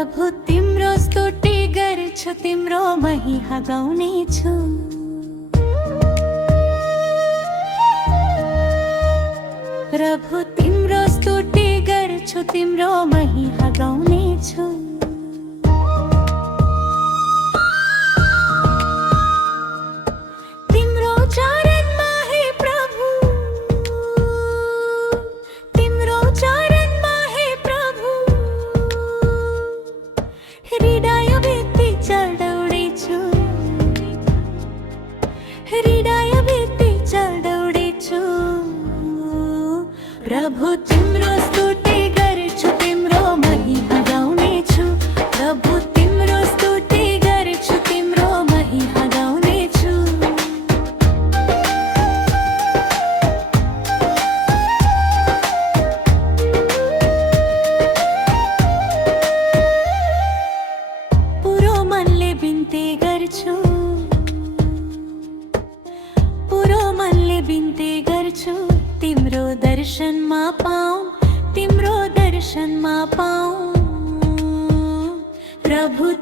प्रभु तिम्रो स्तुति गर्छु, तिम्रो महिमा गाउने छु। प्रभु तिम्रो स्तुति गर्छु, तिम्रो महिमा गाउने छु। तिम्रो चरणमा हे प्रभु, तिम्रो चरणमा हे प्रभु, हृदयभित्ति चढाउँदैछु, हृदयभित्ति चढाउँदैछु। प्रभु तिम्रो स्तुति गर्छु, तिम्रो महिमा गाउने छु। प्रभु तिम्रो स्तुति गर्छु, तिम्रो महिमा गाउने छु। पुरो मनले बिन्ती गर्छु, पुरो मनले बिन्ती गर्छु, तिम्रो दर्शनमा पाऊँ, तिम्रो दर्शनमा पाऊँ। प्रभु